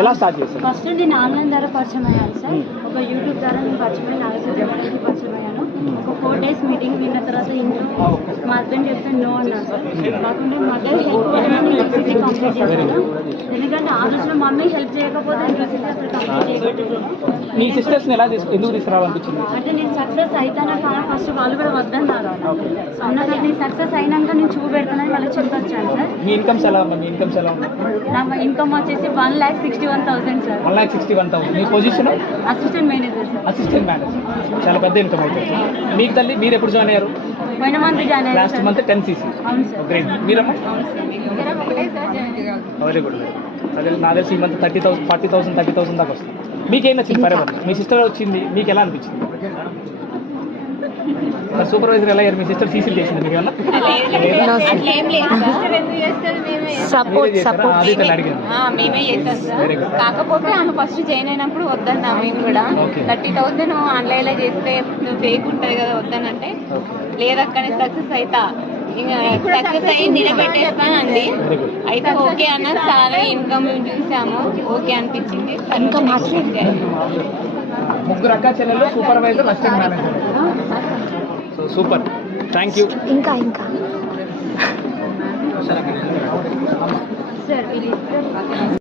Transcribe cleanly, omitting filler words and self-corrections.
ఎలా స్టార్ట్ చేశారు? ఫస్ట్ నేను ఆన్లైన్ ద్వారా పరిచయం అయ్యాను సార్. ఒక యూట్యూబ్ ద్వారా నేను పరిచయం అయ్యి నాగేశ్వరరావుకి పరిచయం అయ్యాను. ఒక 4 days మీటింగ్ విన్న తర్వాత ఇంట్లో మా హస్బెండ్ చెప్తే నో అన్నారు సార్. కాకుండా మదర్ హెల్ప్ వల్ల నేను యూపీసీ కంప్లీట్ చేశాను. ఎందుకంటే ఆ రోజులో మమ్మీ హెల్ప్ చేయకపోతే యూపీసీ అసలు కంప్లీట్ చేయకపోతే. మీ సిస్టర్స్ని ఎందుకు తీసుకురావాలనిపించింది? అంటే నేను సక్సెస్ అవుతానా కానీ ఫస్ట్ వాళ్ళు కూడా వద్దన్నారు అన్నది. నేను సక్సెస్ అయినాక నేను చూపెడతానని వాళ్ళకి చెప్పొచ్చాను సార్. మీ ఇన్కమ్స్ ఎలా ఉంది? నా ఇన్కమ్ వచ్చేసి 1,61,000 సార్. 1,61,000. మీ position? Assistant manager sir. Assistant manager. చాలా పెద్ద ఇన్కమ్ అవుతుంది. మీకు తల్లి మీరు ఎప్పుడు జాయిన్ అయ్యారు? పోయిన మంత్ జాయిన్ అయ్యారు. Last month 10 cc. అవును సార్. గ్రేట్. మీరమ్మా? అవును సార్. ఒకటే సార్ జాయిన్ అయ్యారు. Very good. అదే నాకు తెలిసి ఈ మంత్ 30,000 40,000 30,000 దాకా వస్తుంది. మీకేం నచ్చింది? ఫరెవర్ మీ సిస్టర్ వచ్చింది, మీకు ఎలా అనిపించింది? సూపర్వైజర్ ఎలా అయ్యారు? మీ సిస్టర్ సీసీలు చేసింది మీకు ఏమన్నా? మేమే చేస్తాం సార్. కాకపోతే ఆమె ఫస్ట్ జాయిన్ అయినప్పుడు వద్దన్నా మేము కూడా 30,000 ఆన్లైన్లో చేస్తే ఫేక్ ఉంటుంది కదా వద్దనంటే లేదక్కనే సక్సెస్ అవుతా ఇంకా సక్సెస్ అయ్యి నిలబెట్టేస్తానండి. అయితే ఓకే అన్న చాలా ఇన్కమ్ చూసాము, ఓకే అనిపించింది. ముగ్గురు అక్క చెల్లెలు, supervisor, assistant manager. So super. Thank you. ఇంకా సార్